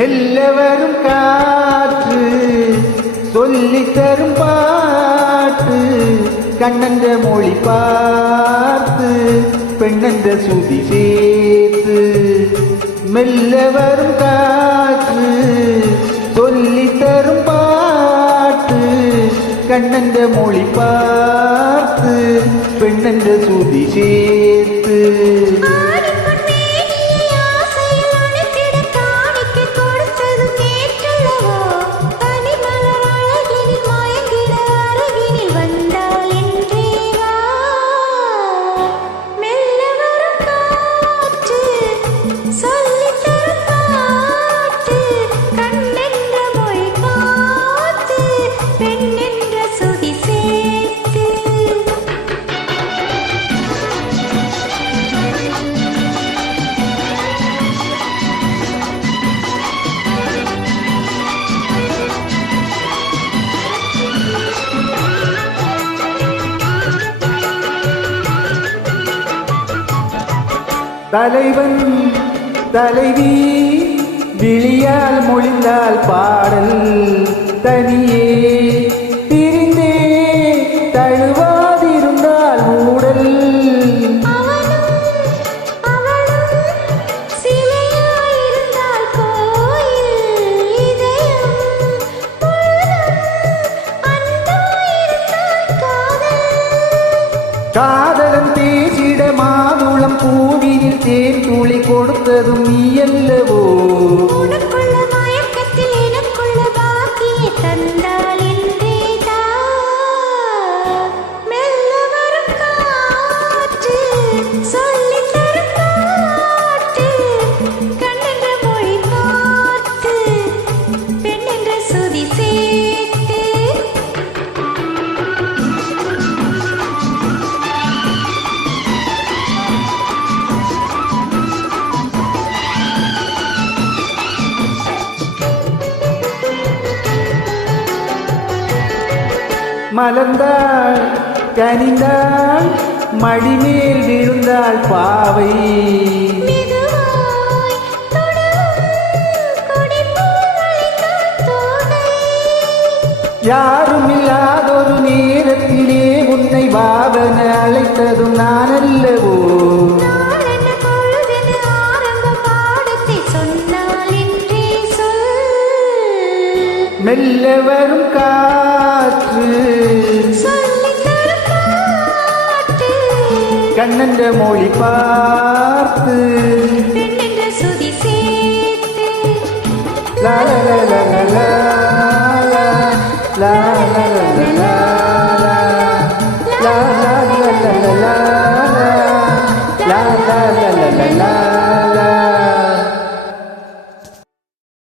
மெல்ல வரும் காற்று சொல்லித் தரும் பாட்டு கண்ணன்ற மொழி பார்த்து பெண்ணென்ற சுதி சேர்த்து மெல்ல வரும் காற்று சொல்லித் தரும் பாட்டு கண்ணன்ற மொழி பார்த்து பெண்ணென்ற சுதி சேர்த்து தலைவன் தலைவி விழியால் மொழிந்தால் பாடல் தனியே பிரிந்தே தழுவாதிருந்தால் மூடல் காதலன் பேசிட மாதுளம் பூவினில் தேன் துளி கொடுத்ததும் நீ அல்லவோ மலர்ந்தாள் கனிந்தாள் மடிமேல் விழுந்தாள் பாவை யாரும் இல்லாதொரு நேரத்திலே உன்னை பாவன அழைத்ததும் நான் அல்லவோ மெல்ல வரும் காற்று கண்ணன்ற மொழி பார்த்து பெண்ணென்ற சுதி சேர்த்து லா லா லா